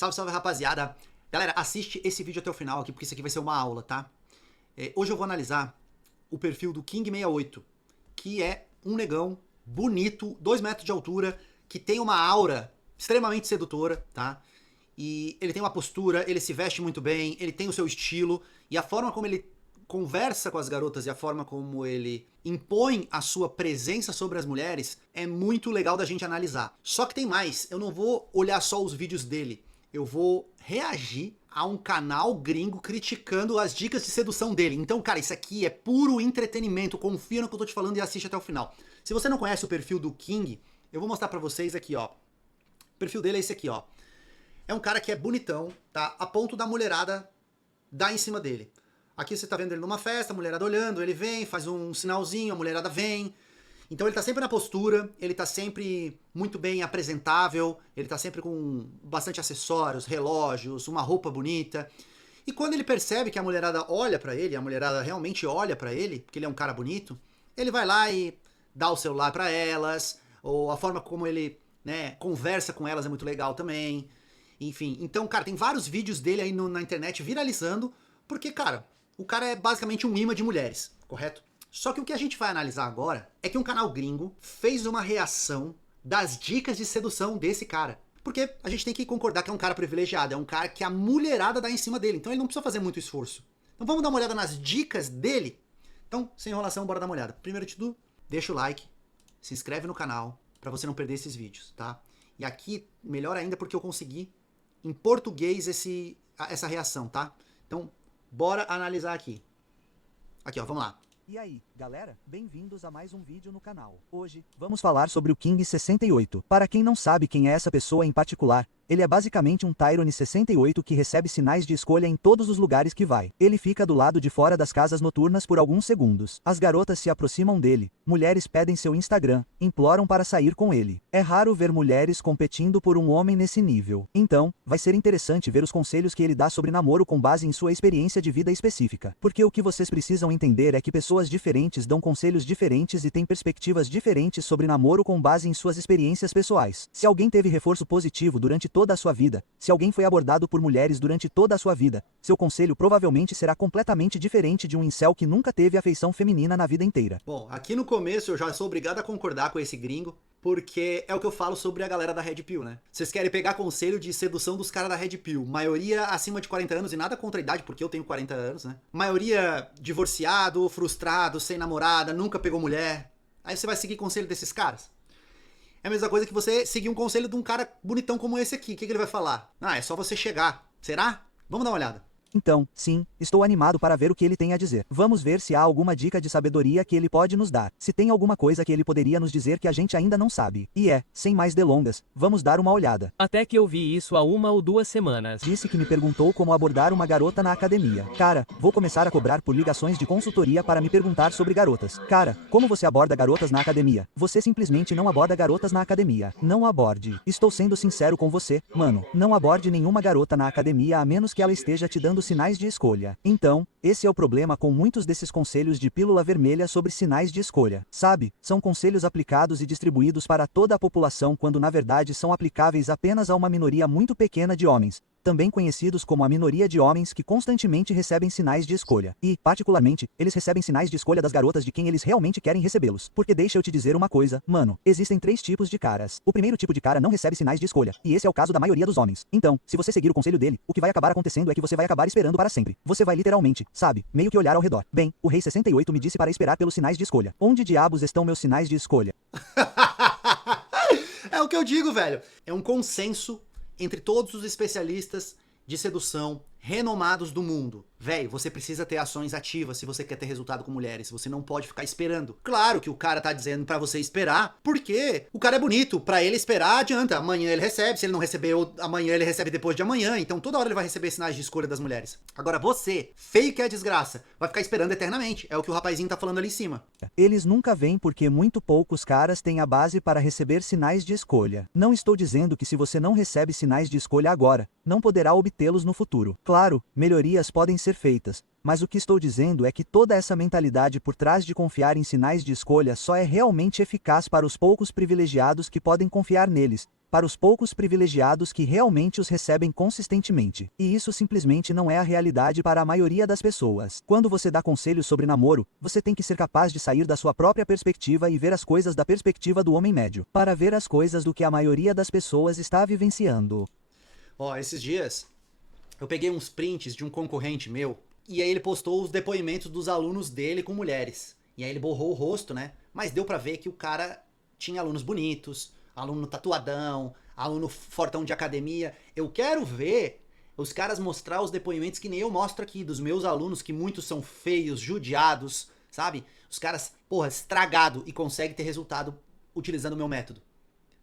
Salve, salve, rapaziada. Galera, assiste esse vídeo até o final aqui, porque isso aqui vai ser uma aula, tá? Hoje eu vou analisar o perfil do King68, que é um negão bonito, 2 metros de altura, que tem uma aura extremamente sedutora, tá? E ele tem uma postura, ele se veste muito bem, ele tem o seu estilo, e a forma como ele conversa com as garotas e a forma como ele impõe a sua presença sobre as mulheres é muito legal da gente analisar. Só que tem mais, eu não vou olhar só os vídeos dele, eu vou reagir a um canal gringo criticando as dicas de sedução dele. Então, cara, isso aqui é puro entretenimento, confia no que eu tô te falando e assiste até o final. Se você não conhece o perfil do King, eu vou mostrar pra vocês aqui, ó. O perfil dele é esse aqui, ó. É um cara que é bonitão, tá? A ponto da mulherada dar em cima dele. Aqui você tá vendo ele numa festa, a mulherada olhando, ele vem, faz um sinalzinho, a mulherada vem. Então ele tá sempre na postura, ele tá sempre muito bem apresentável, ele tá sempre com bastante acessórios, relógios, uma roupa bonita. E quando ele percebe que a mulherada olha pra ele, a mulherada realmente olha pra ele, porque ele é um cara bonito, ele vai lá e dá o celular pra elas, ou a forma como ele, né, conversa com elas é muito legal também. Enfim, então, cara, tem vários vídeos dele aí na internet viralizando, porque, cara, o cara é basicamente um imã de mulheres, correto? Só que o que a gente vai analisar agora é que um canal gringo fez uma reação das dicas de sedução desse cara. Porque a gente tem que concordar que é um cara privilegiado, é um cara que a mulherada dá em cima dele, então ele não precisa fazer muito esforço. Então vamos dar uma olhada nas dicas dele? Então, sem enrolação, bora dar uma olhada. Primeiro de tudo, deixa o like, se inscreve no canal, pra você não perder esses vídeos, tá? E aqui, melhor ainda porque eu consegui em português essa reação, tá? Então, bora analisar aqui. Aqui, ó, vamos lá. E aí, galera, bem-vindos a mais um vídeo no canal. Hoje, vamos falar sobre o King68. Para quem não sabe quem é essa pessoa em particular, ele é basicamente um Tyrone 68 que recebe sinais de escolha em todos os lugares que vai. Ele fica do lado de fora das casas noturnas por alguns segundos. As garotas se aproximam dele, mulheres pedem seu Instagram, imploram para sair com ele. É raro ver mulheres competindo por um homem nesse nível. Então, vai ser interessante ver os conselhos que ele dá sobre namoro com base em sua experiência de vida específica. Porque o que vocês precisam entender é que pessoas diferentes dão conselhos diferentes e têm perspectivas diferentes sobre namoro com base em suas experiências pessoais. Se alguém teve reforço positivo durante toda a sua vida, se alguém foi abordado por mulheres durante toda a sua vida, seu conselho provavelmente será completamente diferente de um incel que nunca teve afeição feminina na vida inteira. Bom, aqui no começo eu já sou obrigado a concordar com esse gringo, porque é o que eu falo sobre a galera da Red Pill, né? Vocês querem pegar conselho de sedução dos caras da Red Pill, maioria acima de 40 anos e nada contra a idade, porque eu tenho 40 anos, né? Maioria divorciado, frustrado, sem namorada, nunca pegou mulher. Aí você vai seguir conselho desses caras? É a mesma coisa que você seguir um conselho de um cara bonitão como esse aqui. O que ele vai falar? Ah, é só você chegar. Será? Vamos dar uma olhada. Então, sim, estou animado para ver o que ele tem a dizer. Vamos ver se há alguma dica de sabedoria que ele pode nos dar. Se tem alguma coisa que ele poderia nos dizer que a gente ainda não sabe. E sem mais delongas, vamos dar uma olhada. Até que eu vi isso há 1 ou 2 semanas. Disse que me perguntou como abordar uma garota na academia. Cara, vou começar a cobrar por ligações de consultoria para me perguntar sobre garotas. Cara, como você aborda garotas na academia? Você simplesmente não aborda garotas na academia. Não aborde. Estou sendo sincero com você, mano. Não aborde nenhuma garota na academia a menos que ela esteja te dando sinais de escolha. Então, esse é o problema com muitos desses conselhos de pílula vermelha sobre sinais de escolha. Sabe, são conselhos aplicados e distribuídos para toda a população quando na verdade são aplicáveis apenas a uma minoria muito pequena de homens, também conhecidos como a minoria de homens que constantemente recebem sinais de escolha. E, particularmente, eles recebem sinais de escolha das garotas de quem eles realmente querem recebê-los. Porque deixa eu te dizer uma coisa, mano, existem 3 tipos de caras. O primeiro tipo de cara não recebe sinais de escolha, e esse é o caso da maioria dos homens. Então, se você seguir o conselho dele, o que vai acabar acontecendo é que você vai acabar esperando para sempre. Você vai literalmente, sabe, meio que olhar ao redor. Bem, o Rei 68 me disse para esperar pelos sinais de escolha. Onde diabos estão meus sinais de escolha? É o que eu digo, velho. É um consenso entre todos os especialistas de sedução renomados do mundo. Véi, você precisa ter ações ativas se você quer ter resultado com mulheres. Você não pode ficar esperando. Claro que o cara tá dizendo pra você esperar, porque o cara é bonito. Pra ele esperar, adianta. Amanhã ele recebe. Se ele não recebeu amanhã, ele recebe depois de amanhã. Então toda hora ele vai receber sinais de escolha das mulheres. Agora você, feio que é a desgraça, vai ficar esperando eternamente. É o que o rapazinho tá falando ali em cima. Eles nunca vêm porque muito poucos caras têm a base para receber sinais de escolha. Não estou dizendo que se você não recebe sinais de escolha agora, não poderá obtê-los no futuro. Claro, melhorias podem ser feitas, mas o que estou dizendo é que toda essa mentalidade por trás de confiar em sinais de escolha só é realmente eficaz para os poucos privilegiados que podem confiar neles, para os poucos privilegiados que realmente os recebem consistentemente. E isso simplesmente não é a realidade para a maioria das pessoas. Quando você dá conselhos sobre namoro, você tem que ser capaz de sair da sua própria perspectiva e ver as coisas da perspectiva do homem médio, para ver as coisas do que a maioria das pessoas está vivenciando. Ó, esses dias eu peguei uns prints de um concorrente meu e aí ele postou os depoimentos dos alunos dele com mulheres. E aí ele borrou o rosto, né? Mas deu pra ver que o cara tinha alunos bonitos, aluno tatuadão, aluno fortão de academia. Eu quero ver os caras mostrar os depoimentos que nem eu mostro aqui, dos meus alunos, que muitos são feios, judiados, sabe? Os caras, porra, estragado e conseguem ter resultado utilizando o meu método,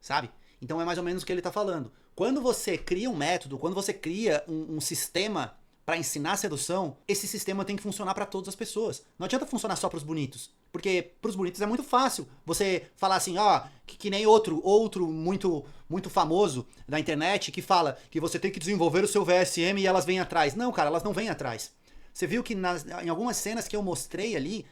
sabe? Então é mais ou menos o que ele tá falando. Quando você cria um método, quando você cria um sistema para ensinar sedução, esse sistema tem que funcionar para todas as pessoas. Não adianta funcionar só para os bonitos, porque para os bonitos é muito fácil você falar assim, ó, que nem outro muito famoso da internet que fala que você tem que desenvolver o seu VSM e elas vêm atrás. Não, cara, elas não vêm atrás. Você viu que em algumas cenas que eu mostrei ali,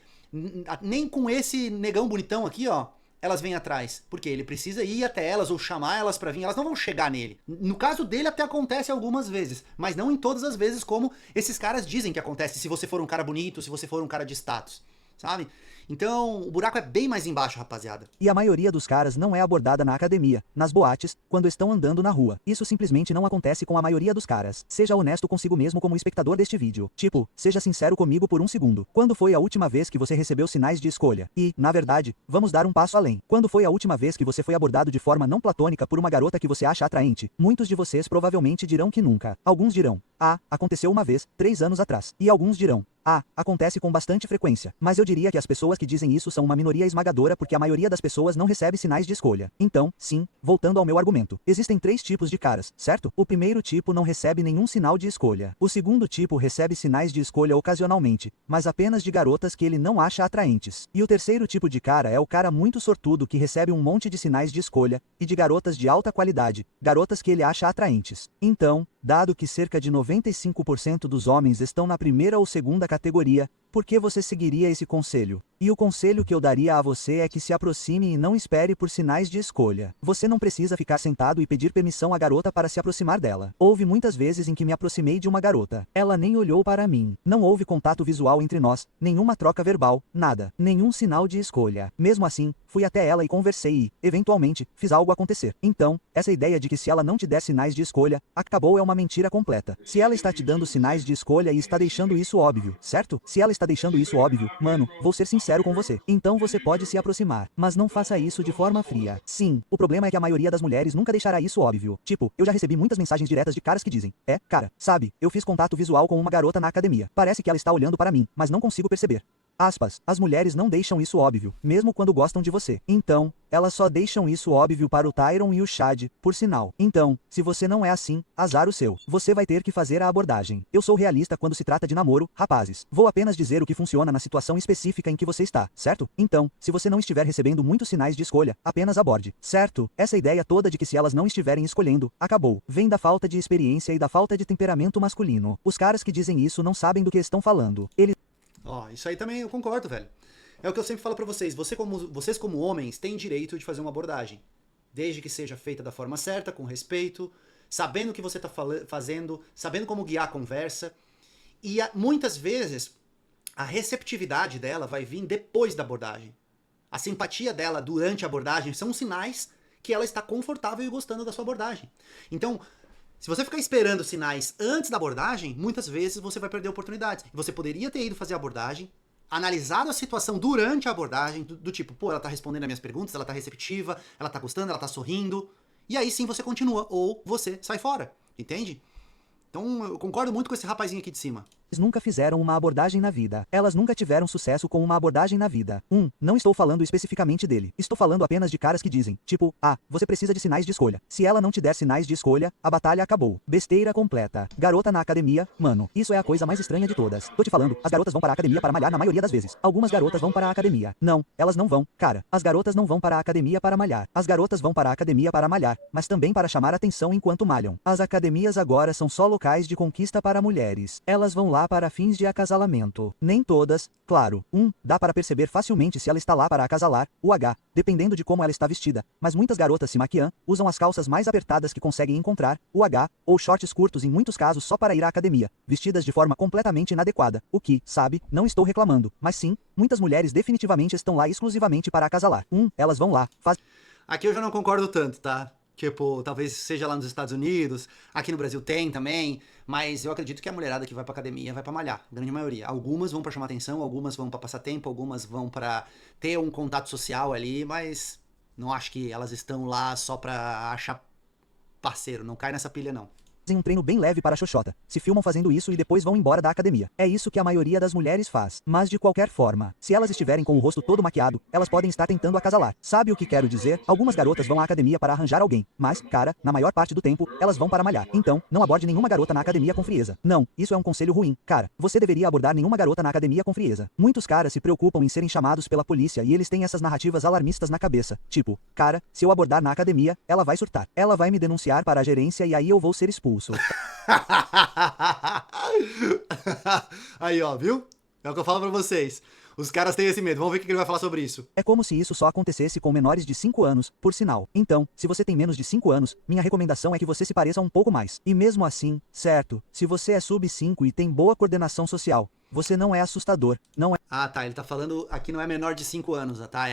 nem com esse negão bonitão aqui, ó, elas vêm atrás. Porque ele precisa ir até elas ou chamar elas pra vir, elas não vão chegar nele. No caso dele até acontece algumas vezes, mas não em todas as vezes como esses caras dizem que acontece se você for um cara bonito, se você for um cara de status, sabe? Então, o buraco é bem mais embaixo, rapaziada. E a maioria dos caras não é abordada na academia, nas boates, quando estão andando na rua. Isso simplesmente não acontece com a maioria dos caras. Seja honesto consigo mesmo como espectador deste vídeo. Tipo, seja sincero comigo por um segundo. Quando foi a última vez que você recebeu sinais de escolha? E, na verdade, vamos dar um passo além. Quando foi a última vez que você foi abordado de forma não platônica por uma garota que você acha atraente? Muitos de vocês provavelmente dirão que nunca. Alguns dirão, ah, aconteceu uma vez, 3 anos atrás. E alguns dirão, ah, acontece com bastante frequência. Mas eu diria que as pessoas que dizem isso são uma minoria esmagadora porque a maioria das pessoas não recebe sinais de escolha. Então, sim, voltando ao meu argumento. Existem 3 tipos de caras, certo? O primeiro tipo não recebe nenhum sinal de escolha. O segundo tipo recebe sinais de escolha ocasionalmente, mas apenas de garotas que ele não acha atraentes. E o terceiro tipo de cara é o cara muito sortudo que recebe um monte de sinais de escolha e de garotas de alta qualidade, garotas que ele acha atraentes. Então, dado que cerca de 95% dos homens estão na primeira ou segunda categoria, por que você seguiria esse conselho? E o conselho que eu daria a você é que se aproxime e não espere por sinais de escolha. Você não precisa ficar sentado e pedir permissão à garota para se aproximar dela. Houve muitas vezes em que me aproximei de uma garota. Ela nem olhou para mim. Não houve contato visual entre nós, nenhuma troca verbal, nada. Nenhum sinal de escolha. Mesmo assim, fui até ela e conversei e, eventualmente, fiz algo acontecer. Então, essa ideia de que se ela não te der sinais de escolha, acabou é uma mentira completa. Se ela está te dando sinais de escolha e está deixando isso óbvio, certo? Se ela está deixando isso óbvio, mano, vou ser sincero com você. Então você pode se aproximar, mas não faça isso de forma fria. Sim, o problema é que a maioria das mulheres nunca deixará isso óbvio. Tipo, eu já recebi muitas mensagens diretas de caras que dizem, cara, sabe, eu fiz contato visual com uma garota na academia. Parece que ela está olhando para mim, mas não consigo perceber. Aspas, as mulheres não deixam isso óbvio, mesmo quando gostam de você. Então, elas só deixam isso óbvio para o Tyron e o Chad, por sinal. Então, se você não é assim, azar o seu. Você vai ter que fazer a abordagem. Eu sou realista quando se trata de namoro, rapazes. Vou apenas dizer o que funciona na situação específica em que você está, certo? Então, se você não estiver recebendo muitos sinais de escolha, apenas aborde, certo? Essa ideia toda de que se elas não estiverem escolhendo, acabou. Vem da falta de experiência e da falta de temperamento masculino. Os caras que dizem isso não sabem do que estão falando. Eles Ó, isso aí também eu concordo, velho. É o que eu sempre falo pra vocês. Vocês como homens têm direito de fazer uma abordagem. Desde que seja feita da forma certa, com respeito, sabendo o que você tá fazendo, sabendo como guiar a conversa. E muitas vezes a receptividade dela vai vir depois da abordagem. A simpatia dela durante a abordagem são sinais que ela está confortável e gostando da sua abordagem. Então, se você ficar esperando sinais antes da abordagem, muitas vezes você vai perder oportunidades. Você poderia ter ido fazer a abordagem, analisado a situação durante a abordagem, do tipo, pô, ela tá respondendo as minhas perguntas, ela tá receptiva, ela tá gostando, ela tá sorrindo, e aí sim você continua, ou você sai fora, entende? Então eu concordo muito com esse rapazinho aqui de cima. nunca fizeram uma abordagem na vida. Elas nunca tiveram sucesso com uma abordagem na vida. Não estou falando especificamente dele. Estou falando apenas de caras que dizem, tipo, você precisa de sinais de escolha. Se ela não te der sinais de escolha, a batalha acabou. Besteira completa. Garota na academia, mano, isso é a coisa mais estranha de todas. Tô te falando, as garotas vão para a academia para malhar na maioria das vezes. Algumas garotas vão para a academia. Não, elas não vão, cara. As garotas não vão para a academia para malhar. As garotas vão para a academia para malhar, mas também para chamar atenção enquanto malham. As academias agora são só locais de conquista para mulheres. Elas vão lá lá para fins de acasalamento. Nem todas, claro. 1. Dá para perceber facilmente se ela está lá para acasalar, o H, dependendo de como ela está vestida, mas muitas garotas se maquiam, usam as calças mais apertadas que conseguem encontrar, o H, ou shorts curtos em muitos casos só para ir à academia, vestidas de forma completamente inadequada, o que, sabe, não estou reclamando, mas sim, muitas mulheres definitivamente estão lá exclusivamente para acasalar. Elas vão lá, Aqui eu já não concordo tanto, tá? Tipo, talvez seja lá nos Estados Unidos, aqui no Brasil tem também, mas eu acredito que a mulherada que vai pra academia vai pra malhar, a grande maioria. Algumas vão pra chamar atenção, algumas vão pra passar tempo, algumas vão pra ter um contato social ali, mas não acho que elas estão lá só pra achar parceiro, não cai nessa pilha não. fazem um treino bem leve para a xoxota, se filmam fazendo isso e depois vão embora da academia. É isso que a maioria das mulheres faz. Mas de qualquer forma, se elas estiverem com o rosto todo maquiado, elas podem estar tentando acasalar. Sabe o que quero dizer? Algumas garotas vão à academia para arranjar alguém, mas, cara, na maior parte do tempo, elas vão para malhar. Então, não aborde nenhuma garota na academia com frieza. Não, isso é um conselho ruim. Cara, você deveria abordar nenhuma garota na academia com frieza. Muitos caras se preocupam em serem chamados pela polícia e eles têm essas narrativas alarmistas na cabeça. Tipo, cara, se eu abordar na academia, ela vai surtar. Ela vai me denunciar para a gerência e aí eu vou ser expulso. Aí, ó, viu? É o que eu falo pra vocês. Os caras têm esse medo. Vamos ver o que ele vai falar sobre isso. É como se isso só acontecesse com menores de 5 anos, por sinal. Então, se você tem menos de 5 anos, minha recomendação é que você se pareça um pouco mais. E mesmo assim, certo, se você é sub 5 e tem boa coordenação social, você não é assustador, não é... Ah, tá. Ele tá falando aqui não é menor de 5 anos, tá?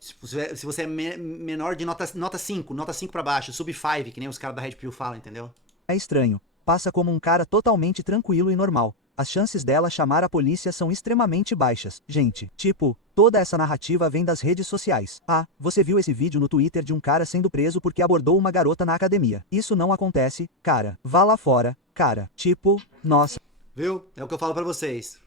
Se você é menor de nota 5, nota 5 pra baixo, sub 5, que nem os caras da Red Pill falam, entendeu? É estranho. Passa como um cara totalmente tranquilo e normal. As chances dela chamar a polícia são extremamente baixas. Gente, tipo, toda essa narrativa vem das redes sociais. Ah, você viu esse vídeo no Twitter de um cara sendo preso porque abordou uma garota na academia. Isso não acontece, cara. Vá lá fora, cara. Tipo, nossa. Viu? É o que eu falo pra vocês.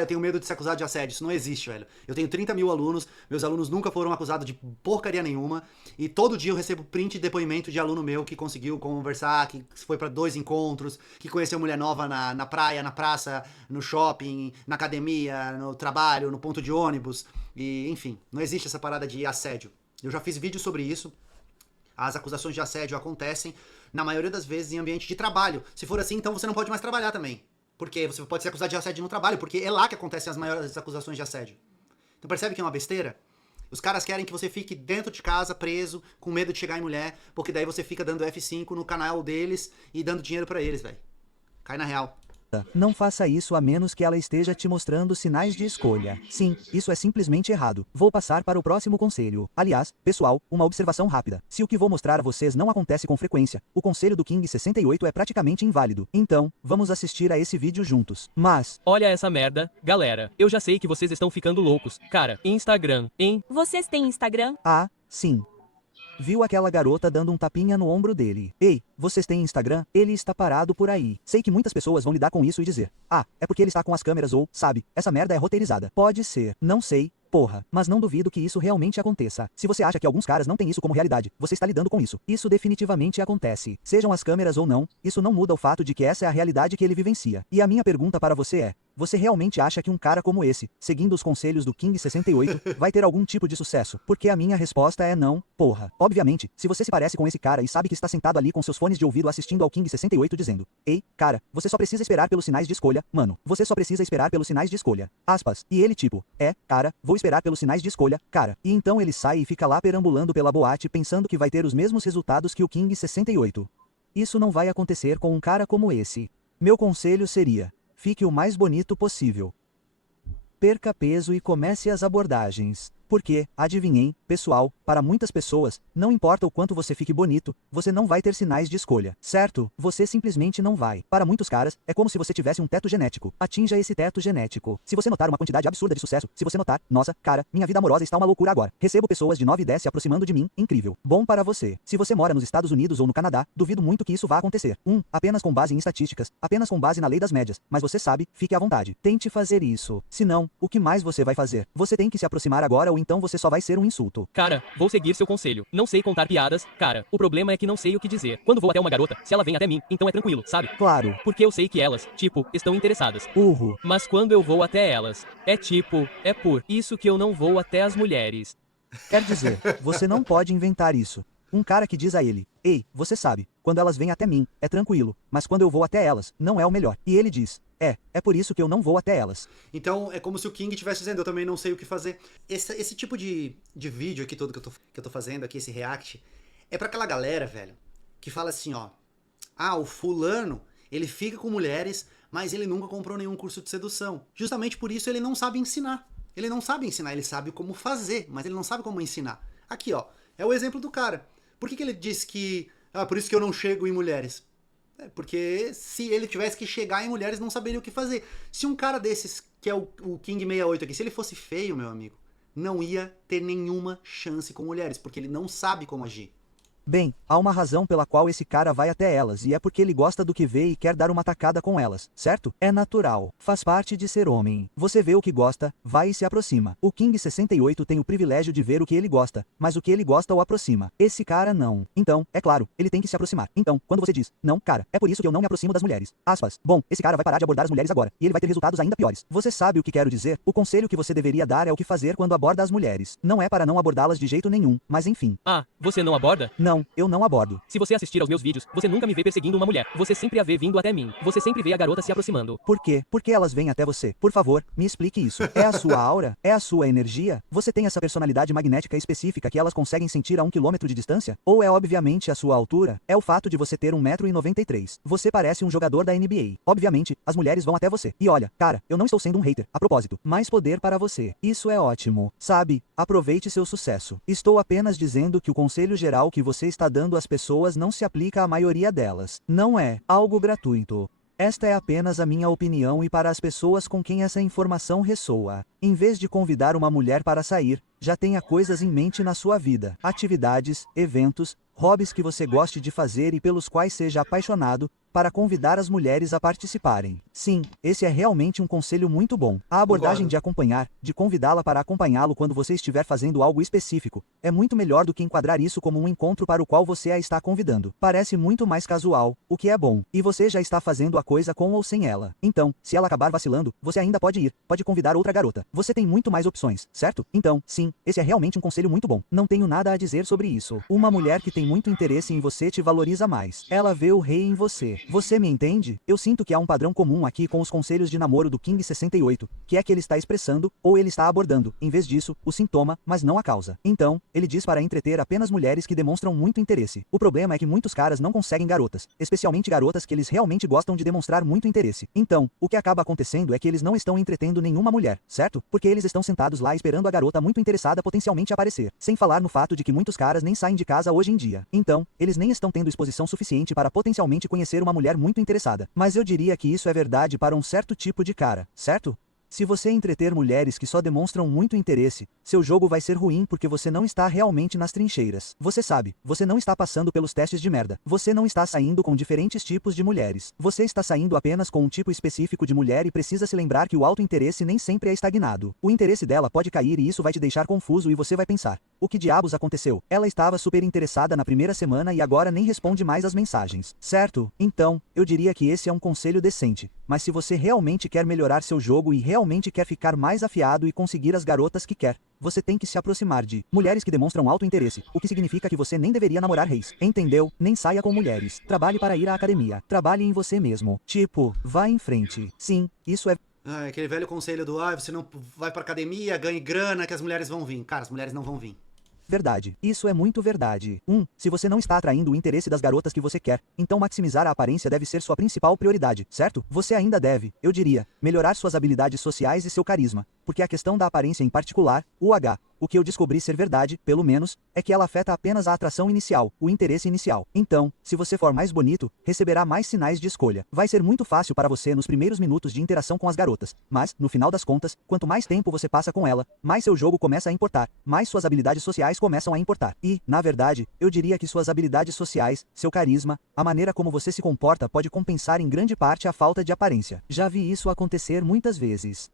Eu tenho medo de ser acusado de assédio. Isso não existe, velho. Eu tenho 30 mil alunos, meus alunos nunca foram acusados de porcaria nenhuma, e todo dia eu recebo print e depoimento de aluno meu que conseguiu conversar, que foi pra 2 encontros, que conheceu mulher nova na praia, na praça, no shopping, na academia, no trabalho, no ponto de ônibus, e enfim, não existe essa parada de assédio. Eu já fiz vídeo sobre isso. As acusações de assédio acontecem, na maioria das vezes, em ambiente de trabalho. Se for assim, então você não pode mais trabalhar também. Porque você pode ser acusado de assédio no trabalho, porque é lá que acontecem as maiores acusações de assédio. Então percebe que é uma besteira? Os caras querem que você fique dentro de casa, preso, com medo de chegar em mulher, porque daí você fica dando F5 no canal deles e dando dinheiro pra eles, velho. Cai na real. Não faça isso a menos que ela esteja te mostrando sinais de escolha. Sim, isso é simplesmente errado. Vou passar para o próximo conselho. Aliás, pessoal, uma observação rápida. Se o que vou mostrar a vocês não acontece com frequência, o conselho do King 68 é praticamente inválido. Então, vamos assistir a esse vídeo juntos. Mas... Olha essa merda, galera. Eu já sei que vocês estão ficando loucos. Cara, Instagram, hein? Vocês têm Instagram? Ah, sim. Viu aquela garota dando um tapinha no ombro dele. Ei, vocês têm Instagram? Ele está parado por aí. Sei que muitas pessoas vão lidar com isso e dizer: ah, é porque ele está com as câmeras ou, sabe, essa merda é roteirizada. Pode ser, não sei. Porra, mas não duvido que isso realmente aconteça. Se você acha que alguns caras não têm isso como realidade, você está lidando com isso. Isso definitivamente acontece. Sejam as câmeras ou não, isso não muda o fato de que essa é a realidade que ele vivencia. E a minha pergunta para você é: você realmente acha que um cara como esse, seguindo os conselhos do King 68, vai ter algum tipo de sucesso? Porque a minha resposta é não, porra. Obviamente, se você se parece com esse cara e sabe que está sentado ali com seus fones de ouvido assistindo ao King 68 dizendo: ei, cara, você só precisa esperar pelos sinais de escolha, mano. Você só precisa esperar pelos sinais de escolha. Aspas. E ele tipo: cara, vou esperar pelos sinais de escolha, cara. E então ele sai e fica lá perambulando pela boate pensando que vai ter os mesmos resultados que o King 68. Isso não vai acontecer com um cara como esse. Meu conselho seria: fique o mais bonito possível. Perca peso e comece as abordagens. Porque, adivinhem, pessoal, para muitas pessoas, não importa o quanto você fique bonito, você não vai ter sinais de escolha, certo? Você simplesmente não vai. Para muitos caras, é como se você tivesse um teto genético. Atinja esse teto genético. Se você notar uma quantidade absurda de sucesso, se você notar, nossa, cara, minha vida amorosa está uma loucura agora. Recebo pessoas de 9 e 10 se aproximando de mim, incrível. Bom para você. Se você mora nos Estados Unidos ou no Canadá, duvido muito que isso vá acontecer. Apenas com base em estatísticas, apenas com base na lei das médias, mas você sabe, fique à vontade. Tente fazer isso. Se não, o que mais você vai fazer? Você tem que se aproximar agora ou então você só vai ser um insulto. Cara, vou seguir seu conselho. Não sei contar piadas, cara. O problema é que não sei o que dizer. Quando vou até uma garota, se ela vem até mim, então é tranquilo, sabe? Claro. Porque eu sei que elas, tipo, estão interessadas. Mas quando eu vou até elas, é por isso que eu não vou até as mulheres. Quer dizer, você não pode inventar isso. Um cara que diz a ele: ei, você sabe, quando elas vêm até mim, é tranquilo, mas quando eu vou até elas, não é o melhor. E ele diz: É por isso que eu não vou até elas. Então é como se o King estivesse dizendo, eu também não sei o que fazer. Esse tipo de vídeo aqui todo que eu tô fazendo aqui, esse react, é pra aquela galera, velho, que fala assim, ó, o fulano, ele fica com mulheres, mas ele nunca comprou nenhum curso de sedução. Justamente por isso ele não sabe ensinar. Ele não sabe ensinar, ele sabe como fazer, mas ele não sabe como ensinar. Aqui, ó, é o exemplo do cara. Por que ele disse que, por isso que eu não chego em mulheres? Porque se ele tivesse que chegar em mulheres, não saberia o que fazer. Se um cara desses, que é o King 68 aqui, se ele fosse feio, meu amigo, não ia ter nenhuma chance com mulheres, porque ele não sabe como agir. Bem, há uma razão pela qual esse cara vai até elas e é porque ele gosta do que vê e quer dar uma tacada com elas, certo? É natural. Faz parte de ser homem. Você vê o que gosta, vai e se aproxima. O King 68 tem o privilégio de ver o que ele gosta, mas o que ele gosta o aproxima. Esse cara não. Então, é claro, ele tem que se aproximar. Então, quando você diz, não, cara, é por isso que eu não me aproximo das mulheres. Aspas. Bom, esse cara vai parar de abordar as mulheres agora, e ele vai ter resultados ainda piores. Você sabe o que quero dizer? O conselho que você deveria dar é o que fazer quando aborda as mulheres. Não é para não abordá-las de jeito nenhum, mas enfim. Você não aborda? Não, eu não abordo. Se você assistir aos meus vídeos, você nunca me vê perseguindo uma mulher. Você sempre a vê vindo até mim. Você sempre vê a garota se aproximando. Por quê? Por que elas vêm até você? Por favor, me explique isso. É a sua aura? É a sua energia? Você tem essa personalidade magnética específica que elas conseguem sentir a 1 quilômetro de distância? Ou é obviamente a sua altura? É o fato de você ter 1,93 m. Você parece um jogador da NBA. Obviamente, as mulheres vão até você. E olha, cara, eu não estou sendo um hater. A propósito, mais poder para você. Isso é ótimo. Sabe, aproveite seu sucesso. Estou apenas dizendo que o conselho geral que você está dando às pessoas não se aplica à maioria delas. Não é algo gratuito. Esta é apenas a minha opinião e para as pessoas com quem essa informação ressoa. Em vez de convidar uma mulher para sair, já tenha coisas em mente na sua vida. Atividades, eventos, hobbies que você goste de fazer e pelos quais seja apaixonado, para convidar as mulheres a participarem. Sim, esse é realmente um conselho muito bom. A abordagem de acompanhar, de convidá-la para acompanhá-lo quando você estiver fazendo algo específico, é muito melhor do que enquadrar isso como um encontro para o qual você a está convidando. Parece muito mais casual, o que é bom, e você já está fazendo a coisa com ou sem ela. Então, se ela acabar vacilando, você ainda pode ir, pode convidar outra garota. Você tem muito mais opções, certo? Então, sim, esse é realmente um conselho muito bom. Não tenho nada a dizer sobre isso. Uma mulher que tem muito interesse em você te valoriza mais. Ela vê o rei em você. Você me entende? Eu sinto que há um padrão comum aqui com os conselhos de namoro do King 68, que é que ele está expressando, ou ele está abordando, em vez disso, o sintoma, mas não a causa. Então, ele diz para entreter apenas mulheres que demonstram muito interesse. O problema é que muitos caras não conseguem garotas, especialmente garotas que eles realmente gostam de demonstrar muito interesse. Então, o que acaba acontecendo é que eles não estão entretendo nenhuma mulher, certo? Porque eles estão sentados lá esperando a garota muito interessada potencialmente aparecer. Sem falar no fato de que muitos caras nem saem de casa hoje em dia. Então, eles nem estão tendo exposição suficiente para potencialmente conhecer uma mulher muito interessada. Mas eu diria que isso é verdade para um certo tipo de cara, certo? Se você entreter mulheres que só demonstram muito interesse, seu jogo vai ser ruim porque você não está realmente nas trincheiras. Você sabe, você não está passando pelos testes de merda. Você não está saindo com diferentes tipos de mulheres. Você está saindo apenas com um tipo específico de mulher e precisa se lembrar que o alto interesse nem sempre é estagnado. O interesse dela pode cair e isso vai te deixar confuso e você vai pensar: o que diabos aconteceu? Ela estava super interessada na primeira semana e agora nem responde mais as mensagens. Certo? Então, eu diria que esse é um conselho decente. Mas se você realmente quer melhorar seu jogo e realmente quer ficar mais afiado e conseguir as garotas que quer, você tem que se aproximar de mulheres que demonstram alto interesse, o que significa que você nem deveria namorar reis. Entendeu? Nem saia com mulheres. Trabalhe para ir à academia. Trabalhe em você mesmo. Tipo, vá em frente. Sim, isso é... aquele velho conselho do, você não vai pra academia, ganhe grana, que as mulheres vão vir. Cara, as mulheres não vão vir. Verdade. Isso é muito verdade. Se você não está atraindo o interesse das garotas que você quer, então maximizar a aparência deve ser sua principal prioridade, certo? Você ainda deve, eu diria, melhorar suas habilidades sociais e seu carisma, porque a questão da aparência em particular, o que eu descobri ser verdade, pelo menos, é que ela afeta apenas a atração inicial, o interesse inicial. Então, se você for mais bonito, receberá mais sinais de escolha. Vai ser muito fácil para você nos primeiros minutos de interação com as garotas, mas, no final das contas, quanto mais tempo você passa com ela, mais seu jogo começa a importar, mais suas habilidades sociais começam a importar. E, na verdade, eu diria que suas habilidades sociais, seu carisma, a maneira como você se comporta pode compensar em grande parte a falta de aparência. Já vi isso acontecer muitas vezes.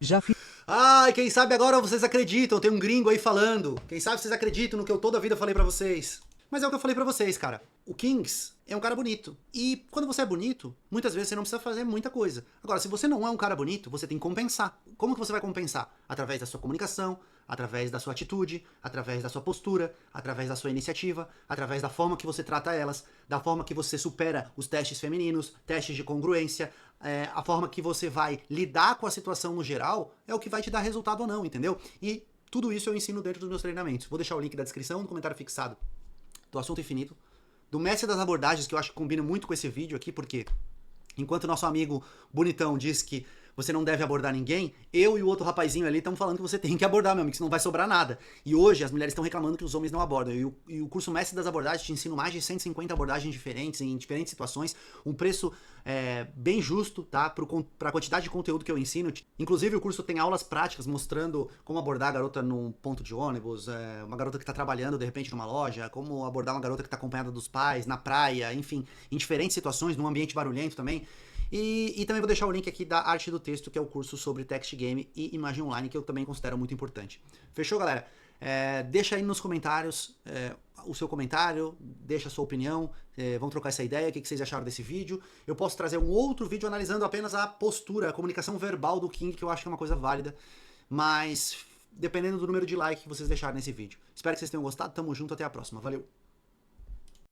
Quem sabe agora vocês acreditam, tem um gringo aí falando. Quem sabe vocês acreditam no que eu toda a vida falei pra vocês. Mas é o que eu falei pra vocês, cara. O Kings é um cara bonito. E quando você é bonito, muitas vezes você não precisa fazer muita coisa. Agora, se você não é um cara bonito, você tem que compensar. Como que você vai compensar? Através da sua comunicação, através da sua atitude, através da sua postura, através da sua iniciativa, através da forma que você trata elas, da forma que você supera os testes femininos, testes de congruência, a forma que você vai lidar com a situação no geral é o que vai te dar resultado ou não, entendeu? E tudo isso eu ensino dentro dos meus treinamentos. Vou deixar o link da descrição no comentário fixado do Assunto Infinito, do Mestre das Abordagens, que eu acho que combina muito com esse vídeo aqui, porque enquanto o nosso amigo bonitão diz que você não deve abordar ninguém, eu e o outro rapazinho ali estamos falando que você tem que abordar, meu amigo, que senão não vai sobrar nada. E hoje as mulheres estão reclamando que os homens não abordam. E o curso Mestre das Abordagens te ensina mais de 150 abordagens diferentes, em diferentes situações, um preço bem justo, tá? Para a quantidade de conteúdo que eu ensino. Inclusive o curso tem aulas práticas mostrando como abordar a garota num ponto de ônibus, uma garota que está trabalhando de repente numa loja, como abordar uma garota que está acompanhada dos pais, na praia, enfim, em diferentes situações, num ambiente barulhento também. E também vou deixar o link aqui da arte do texto, que é o curso sobre text game e imagem online, que eu também considero muito importante. Fechou, galera? Deixa aí nos comentários o seu comentário, deixa a sua opinião, vamos trocar essa ideia, o que vocês acharam desse vídeo. Eu posso trazer um outro vídeo analisando apenas a postura, a comunicação verbal do King, que eu acho que é uma coisa válida, mas dependendo do número de likes que vocês deixarem nesse vídeo. Espero que vocês tenham gostado, tamo junto, até a próxima, valeu!